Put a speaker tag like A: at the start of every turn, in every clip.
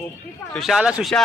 A: सुशा आला सुशा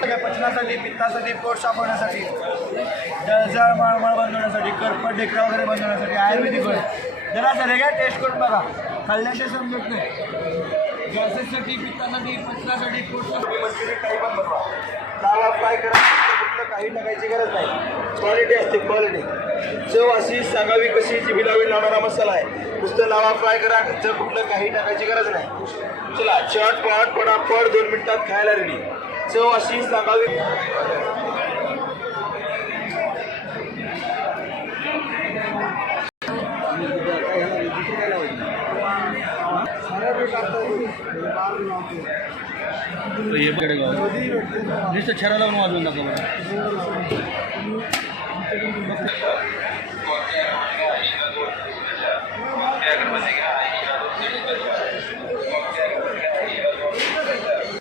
B: पचनासाठी पित्तासाठी पोट सापडण्यासाठी जळजळ मळमळ बंद होण्यासाठी करपट ढेकरा वगैरे बंद होण्यासाठी आयुर्वेदिक वर जरा सर घ्या टेस्ट करून बघा. खाल्ल्याशी समजत नाही. गॅसेससाठी पित्तासाठी पचनासाठी पोट साफ काही पण बनवा. काय फ्राय करा कुठलं काही टाकायची गरज नाही. क्वालिटी असते क्वालिटी चव अशी सांगावी कशी? जिबी लावणारा मसाला आहे. नुसतं लावा फ्राय करा जर कुठलं काही टाकायची गरज नाही. चला चट पट पडापड दोन मिनिटात खायला रेडी चव अशी सांगावी.
C: नुसतं छरा लावून वाजवून दाखवा